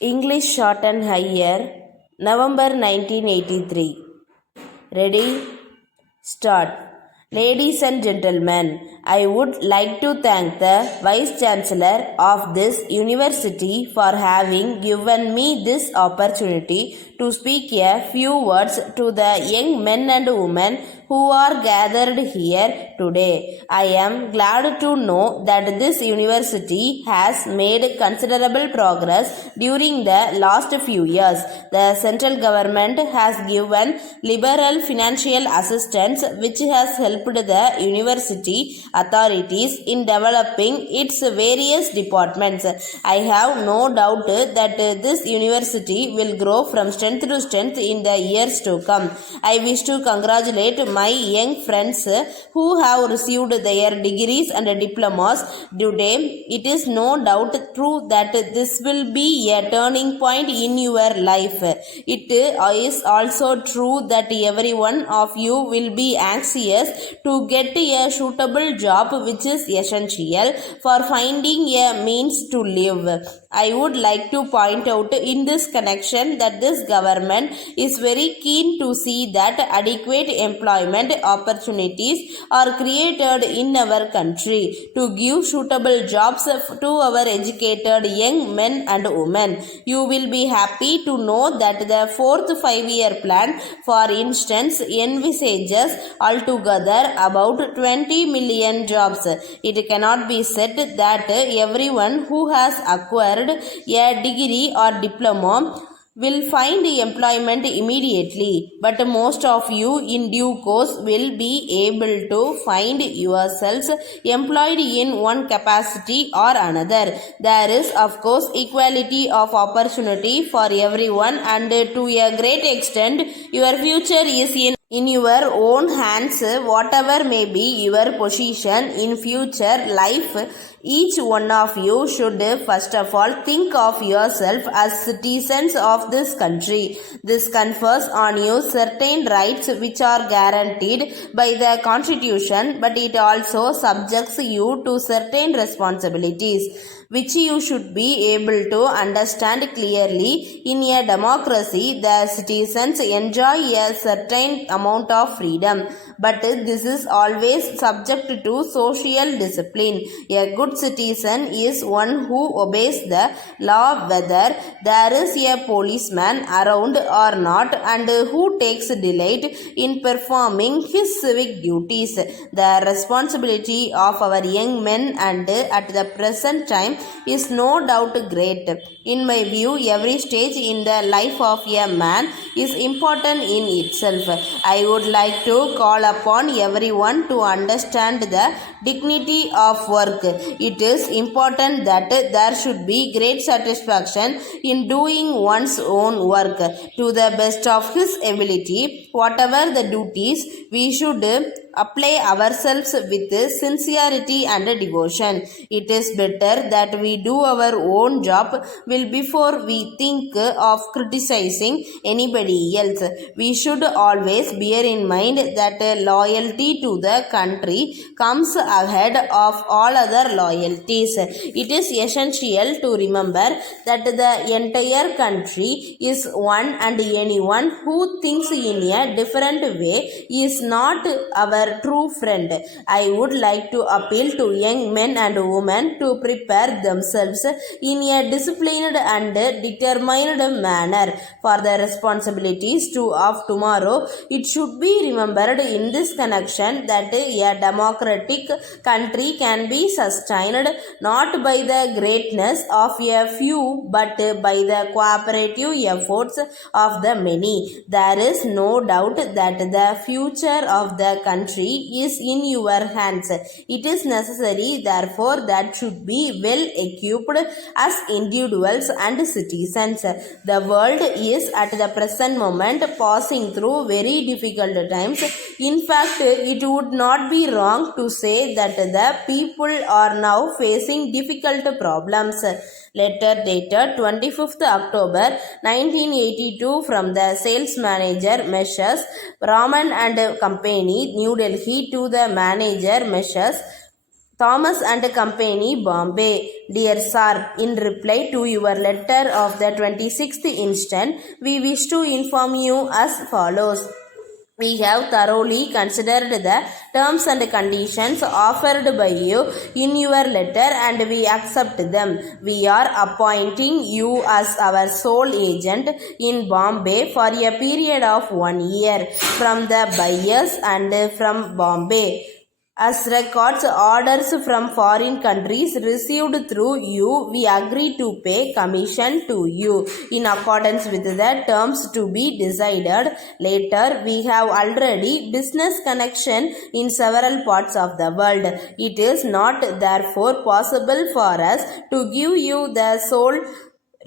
English shorthand higher, November 1983. Ready? Start. Ladies and gentlemen, I would like to thank the Vice Chancellor of this university for having given me this opportunity to speak a few words to the young men and women who are gathered here today. I am glad to know that this university has made considerable progress during the last few years. The central government has given liberal financial assistance which has helped the university authorities in developing its various departments. I have no doubt that this university will grow from strength to strength in the years to come. I wish to congratulate my young friends who have received their degrees and diplomas today. It is no doubt true that this will be a turning point in your life. It is also true that every one of you will be anxious to get a suitable job which is essential for finding a means to live. I would like to point out in this connection that this government is very keen to see that adequate employment opportunities are created in our country to give suitable jobs to our educated young men and women. You will be happy to know that the fourth 5-year plan, for instance, envisages altogether about 20 million jobs. It cannot be said that everyone who has acquired a degree or diploma will find employment immediately, but most of you in due course will be able to find yourselves employed in one capacity or another. There is of course equality of opportunity for everyone, and to a great extent your future is in your own hands. Whatever may be your position in future life, each one of you should first of all think of yourself as citizens of this country. This confers on you certain rights which are guaranteed by the Constitution, but it also subjects you to certain responsibilities which you should be able to understand clearly. In a democracy, the citizens enjoy a certain amount of freedom, but this is always subject to social discipline. A good citizen is one who obeys the law whether there is a policeman around or not, and who takes delight in performing his civic duties. The responsibility of our young men and at the present time is no doubt great. In my view, every stage in the life of a man is important in itself. I would like to call upon everyone to understand the dignity of work. It is important that there should be great satisfaction in doing one's own work to the best of his ability. Whatever the duties, we should apply ourselves with sincerity and devotion. It is better that we do our own job before we think of criticizing anybody else. We should always bear in mind that loyalty to the country comes ahead of all other loyalties. It is essential to remember that the entire country is one, and anyone who thinks in a different way is not our true friend. I would like to appeal to young men and women to prepare themselves in a disciplined and determined manner for the responsibilities of tomorrow. It should be remembered in this connection that a democratic country can be sustained not by the greatness of a few but by the cooperative efforts of the many. There is no doubt that the future of the country is in your hands. It is necessary, therefore, that should be well equipped as individuals and citizens. The world is at the present moment passing through very difficult times. In fact, it would not be wrong to say that the people are now facing difficult problems. Letter dated 25th October 1982 from the sales manager Messrs. Raman and Company, New Delhi, to the manager Messrs. Thomas and Company, Bombay. Dear Sir, in reply to your letter of the 26th instant, we wish to inform you as follows. We have thoroughly considered the terms and conditions offered by you in your letter and we accept them. We are appointing you as our sole agent in Bombay for a period of 1 year from the buyers and from Bombay. As records orders from foreign countries received through you, we agree to pay commission to you in accordance with the terms to be decided later. We have already business connection in several parts of the world. It is not therefore possible for us to give you the sole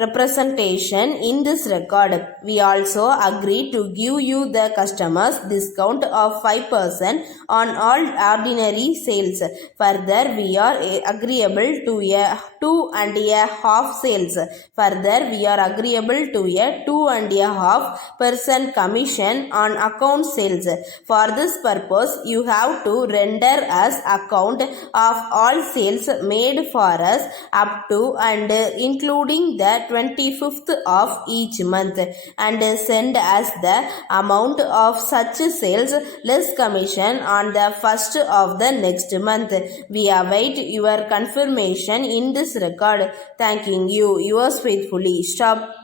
representation in this record. We also agree to give you the customers discount of 5% on all ordinary sales. Further, we are agreeable to a 2.5 sales. Further, we are agreeable to a 2.5% commission on account sales. For this purpose, you have to render us account of all sales made for us up to and including the 25th of each month and send us the amount of such sales less commission on the first of the next month. We await your confirmation in this record. Thanking you. Yours faithfully. Stop.